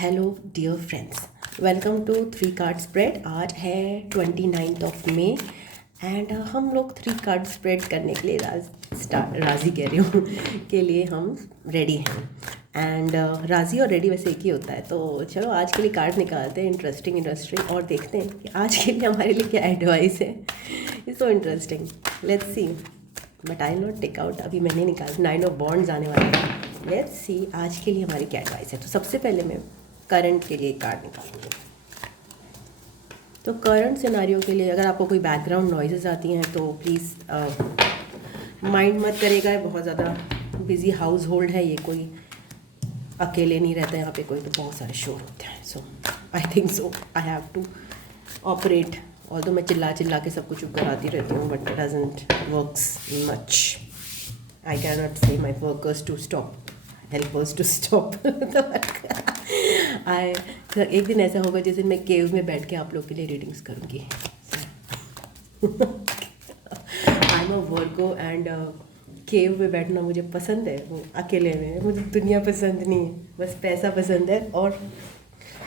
Hello dear friends, welcome to three card spread. आज है 29 and हम लोग थ्री कार्ड स्प्रेड करने के लिए राज़ी कह रही हूँ के लिए हम रेडी हैं। एंड राज़ी और रेडी वैसे एक ही होता है। तो चलो आज के लिए कार्ड निकालते हैं इंटरेस्टिंग और देखते हैं कि आज के लिए हमारे लिए क्या एडवाइस है। It's so interesting, let's see. But I not take out, अभी मैंने निकाला 9 ऑफ बॉन्ड्स आने वाला है। लेट्स सी आज के लिए हमारी क्या एडवाइस है। तो सबसे पहले मैं करंट के लिए कार्ड निकालूंगी। तो करंट सिनारियो के लिए अगर आपको कोई बैकग्राउंड नॉइजेस आती हैं तो प्लीज़ माइंड मत करेगा। बहुत ज़्यादा बिजी हाउस होल्ड है ये, कोई अकेले नहीं रहता यहाँ पे कोई, तो बहुत सारे शोर होते हैं। So I think so I have to operate. और तो मैं चिल्ला के सब कुछ कराती रहती हूँ, but doesn't works much. I can not say my workers to stop, helpers to stop. एक दिन ऐसा होगा जिस दिन मैं केव में बैठ के आप लोग के लिए रीडिंग्स करूँगी। I am a Virgo and cave में बैठना मुझे पसंद है। अकेले में मुझे दुनिया पसंद नहीं है, बस पैसा पसंद है और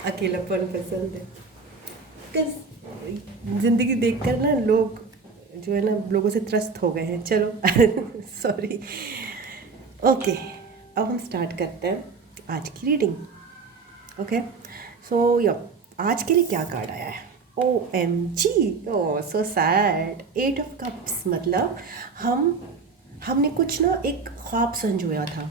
अकेलापन पसंद है। बिकॉज ज़िंदगी देखकर ना लोग जो है ना, लोगों से त्रस्त हो गए हैं। चलो सॉरी। ओके, अब हम स्टार्ट करते हैं आज की रीडिंग। ओके सो आज के लिए क्या कार्ड आया है? OMG, oh so sad. 8 of cups, मतलब हमने कुछ ना एक ख्वाब संजोया था।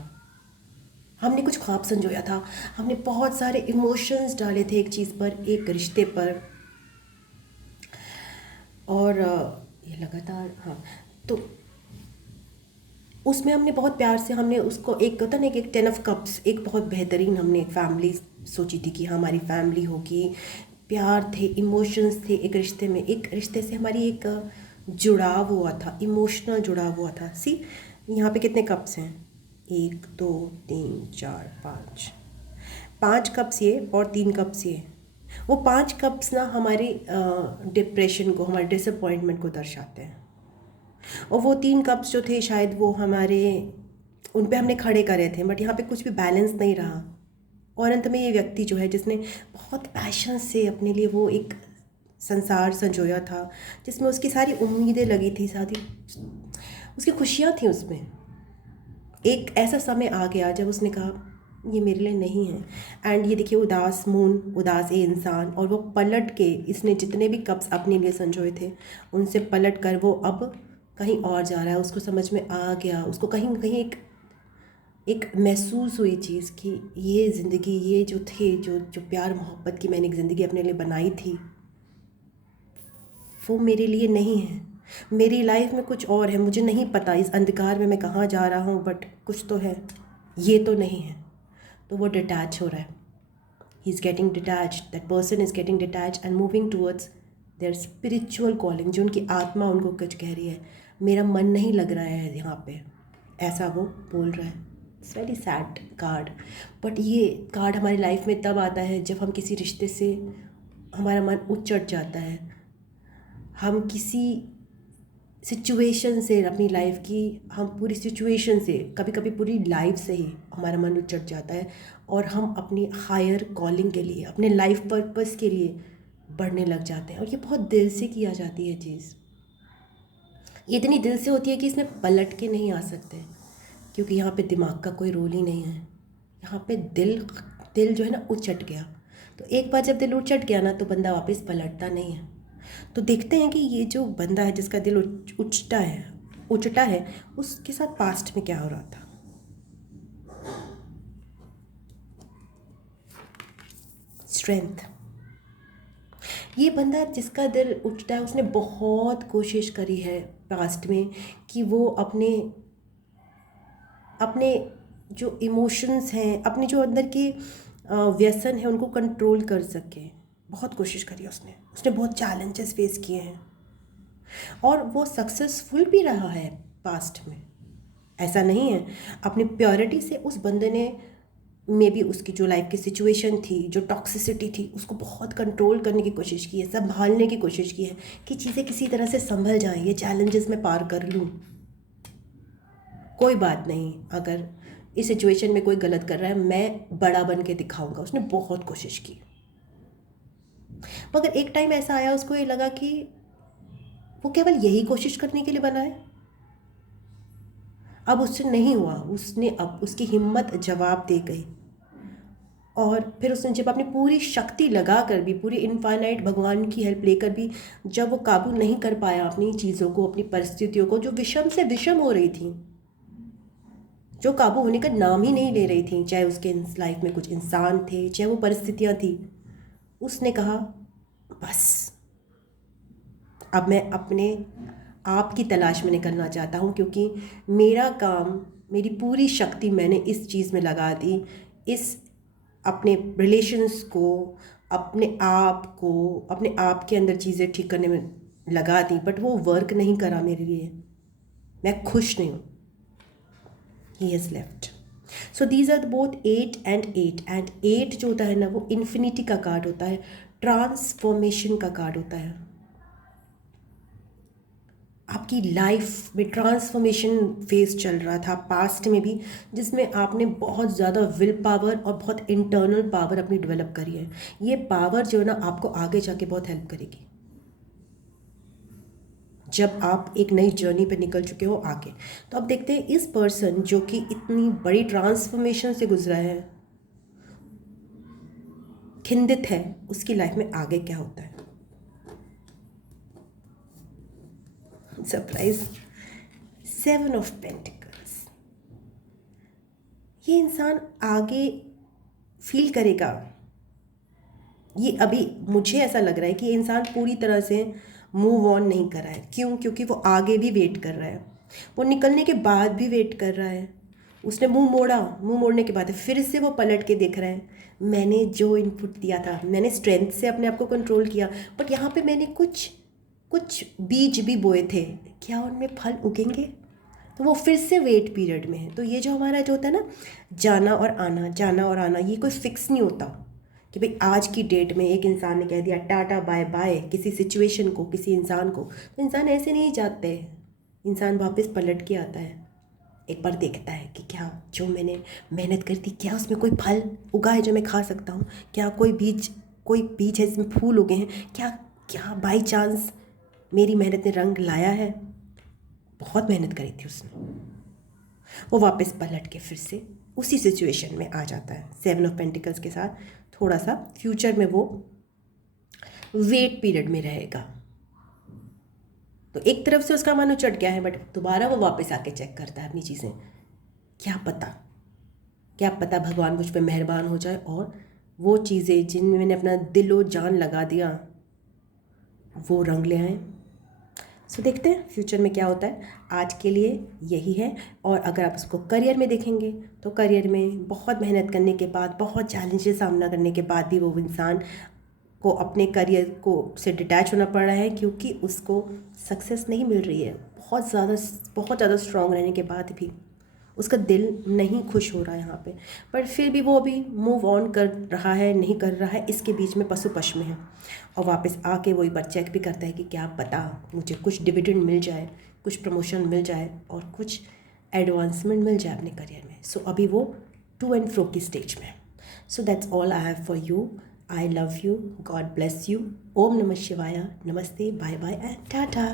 हमने बहुत सारे इमोशंस डाले थे एक चीज़ पर, एक रिश्ते पर। और ये लगातार, हाँ, तो उसमें हमने बहुत प्यार से हमने उसको एक होता ना, एक 10 ऑफ कप्स, एक बहुत बेहतरीन हमने एक फैमिली सोची थी कि हमारी फैमिली होगी। प्यार थे, इमोशंस थे एक रिश्ते में, एक रिश्ते से हमारी एक जुड़ाव हुआ था, इमोशनल जुड़ाव हुआ था। सी यहाँ पे कितने कप्स हैं? 1 2 3 4 5 कप्स ये और 3 कप्स ये। वो 5 कप्स ना हमारे डिप्रेशन को, हमारे डिसअपॉइंटमेंट को दर्शाते हैं। और वो 3 कप्स जो थे शायद वो हमारे, उन पे हमने खड़े करे थे, बट यहाँ पे कुछ भी बैलेंस नहीं रहा। और अंत में ये व्यक्ति जो है जिसने बहुत पैशन से अपने लिए वो एक संसार संजोया था, जिसमें उसकी सारी उम्मीदें लगी थी, सारी उसकी खुशियाँ थी उसमें, एक ऐसा समय आ गया जब उसने कहा ये मेरे लिए नहीं है। एंड ये देखिए, उदास मून, उदास ये इंसान, और वो पलट के, इसने जितने भी कप्स अपने लिए संजोए थे उनसे पलट कर वो अब कहीं और जा रहा है। उसको समझ में आ गया, उसको कहीं ना कहीं एक महसूस हुई चीज़ कि ये ज़िंदगी, ये जो थे, जो प्यार मोहब्बत की मैंने एक ज़िंदगी अपने लिए बनाई थी, वो मेरे लिए नहीं है। मेरी लाइफ में कुछ और है, मुझे नहीं पता इस अंधकार में मैं कहाँ जा रहा हूँ, बट कुछ तो है, ये तो नहीं है। तो वो डिटैच हो रहा है। He is getting detach, that person is getting detach and moving towards their spiritual calling. जो उनकी आत्मा उनको कुछ कह रही है, मेरा मन नहीं लग रहा है यहाँ पे, ऐसा वो बोल रहा है। It's very sad card. But ये कार्ड हमारी लाइफ में तब आता है जब हम किसी रिश्ते से हमारा मन उचट जाता है, हम किसी सिचुएशन से, अपनी लाइफ की हम पूरी सिचुएशन से, कभी कभी पूरी लाइफ से ही हमारा मन उचट जाता है और हम अपनी हायर कॉलिंग के लिए, अपने लाइफ पर्पस के लिए बढ़ने लग जाते हैं। और ये बहुत दिल से किया जाती है चीज़, ये इतनी दिल से होती है कि इसमें पलट के नहीं आ सकते, क्योंकि यहाँ पे दिमाग का कोई रोल ही नहीं है। यहाँ पे दिल जो है ना उचट गया। तो एक बार जब दिल उचट गया ना, तो बंदा वापस पलटता नहीं है। तो देखते हैं कि ये जो बंदा है जिसका दिल उचटा है, उसके साथ पास्ट में क्या हो रहा था। स्ट्रेंथ। ये बंदा जिसका दिल उचटा है, उसने बहुत कोशिश करी है पास्ट में कि वो अपने जो इमोशंस हैं, अपने जो अंदर के व्यसन हैं, उनको कंट्रोल कर सके। बहुत कोशिश करी उसने बहुत चैलेंजेस फेस किए हैं और वो सक्सेसफुल भी रहा है पास्ट में। ऐसा नहीं है, अपनी प्योरिटी से उस बंदे ने मे बी उसकी जो लाइफ की सिचुएशन थी, जो टॉक्सिसिटी थी, उसको बहुत कंट्रोल करने की कोशिश की है, संभालने की कोशिश की है कि चीज़ें किसी तरह से संभल जाएं, ये चैलेंजेस मैं पार कर लूँ। कोई बात नहीं, अगर इस सिचुएशन में कोई गलत कर रहा है, मैं बड़ा बन के दिखाऊंगा। उसने बहुत कोशिश की, मगर एक टाइम ऐसा आया उसको ये लगा कि वो केवल यही कोशिश करने के लिए बना है। अब उससे नहीं हुआ, उसने अब उसकी हिम्मत जवाब दे गई, और फिर उसने जब अपनी पूरी शक्ति लगा कर भी, पूरी इनफाइनाइट भगवान की हेल्प लेकर भी, जब वो काबू नहीं कर पाया अपनी चीज़ों को, अपनी परिस्थितियों को, जो विषम से विषम हो रही थी, जो काबू होने का नाम ही नहीं ले रही थी, चाहे उसके लाइफ में कुछ इंसान थे, चाहे वो परिस्थितियाँ थी, उसने कहा बस अब मैं अपने आप की तलाश में निकलना चाहता हूँ, क्योंकि मेरा काम, मेरी पूरी शक्ति मैंने इस चीज़ में लगा दी, इस अपने रिलेशंस को, अपने आप के अंदर चीज़ें ठीक करने में लगा दी, बट वो वर्क नहीं करा मेरे लिए, मैं खुश नहीं हूँ। He has left. So these are both 8 and 8 and 8 जो होता है ना, वो इन्फिनिटी का कार्ड होता है, ट्रांसफॉर्मेशन का कार्ड होता है। आपकी लाइफ में ट्रांसफॉर्मेशन फेज चल रहा था पास्ट में भी, जिसमें आपने बहुत ज़्यादा विल पावर और बहुत इंटरनल पावर अपनी डेवलप करी है। ये पावर जो है ना, आपको आगे जाके बहुत हेल्प करेगी जब आप एक नई जर्नी पे निकल चुके हो आगे। तो अब देखते हैं इस पर्सन जो कि इतनी बड़ी ट्रांसफॉर्मेशन से गुजरा है, खिंदित है, उसकी लाइफ में आगे क्या होता है। Surprise, 7 of Pentacles। ये इंसान आगे फील करेगा, ये अभी मुझे ऐसा लग रहा है कि ये इंसान पूरी तरह से मूव ऑन नहीं कर रहा है। क्यों? क्योंकि वो आगे भी वेट कर रहा है, वो निकलने के बाद भी वेट कर रहा है। उसने मुंह मोड़ा, मुंह मोड़ने के बाद फिर से वो पलट के देख रहा है, मैंने जो इनपुट दिया था, मैंने स्ट्रेंथ से अपने आप को कंट्रोल किया, बट यहाँ पे मैंने कुछ बीज भी बोए थे, क्या उनमें फल उगेंगे? तो वो फिर से वेट पीरियड में है। तो ये जो हमारा जो होता है ना, जाना और आना, जाना और आना, ये कोई फिक्स नहीं होता कि भाई आज की डेट में एक इंसान ने कह दिया टाटा बाय बाय किसी सिचुएशन को, किसी इंसान को। तो इंसान ऐसे नहीं जाते, इंसान वापस पलट के आता है, एक बार देखता है कि क्या जो मैंने मेहनत कर दी, क्या उसमें कोई फल उगा है जो मैं खा सकता हूँ, क्या कोई बीज है जिसमें फूल उगे हैं, क्या बाई चांस मेरी मेहनत ने रंग लाया है। बहुत मेहनत करी थी उसने, वो वापस पलट के फिर से उसी सिचुएशन में आ जाता है 7 of Pentacles के साथ। थोड़ा सा फ्यूचर में वो वेट पीरियड में रहेगा। तो एक तरफ से उसका मन उचट गया है, बट दोबारा वो वापस आके चेक करता है अपनी चीज़ें। क्या पता भगवान मुझ पे मेहरबान हो जाए और वो चीज़ें जिनमें मैंने अपना दिलो जान लगा दिया वो रंग ले आए। सो देखते हैं फ्यूचर में क्या होता है। आज के लिए यही है। और अगर आप उसको करियर में देखेंगे तो करियर में बहुत मेहनत करने के बाद, बहुत चैलेंजेस सामना करने के बाद भी वो इंसान को अपने करियर को से डिटैच होना पड़ रहा है, क्योंकि उसको सक्सेस नहीं मिल रही है। बहुत ज़्यादा स्ट्रॉन्ग रहने के बाद भी उसका दिल नहीं खुश हो रहा है यहाँ पे, पर फिर भी वो अभी मूव ऑन कर रहा है, नहीं कर रहा है, इसके बीच में पशु में है। और वापस आके वो एक बार चेक भी करता है कि क्या पता मुझे कुछ डिविडेंड मिल जाए, कुछ प्रमोशन मिल जाए और कुछ एडवांसमेंट मिल जाए अपने करियर में। सो अभी वो टू एंड फ्रो की स्टेज में। So that's all I have for you. I love you, God bless you. ओम नमः शिवाय, नमस्ते, बाय बाय एंड टाटा।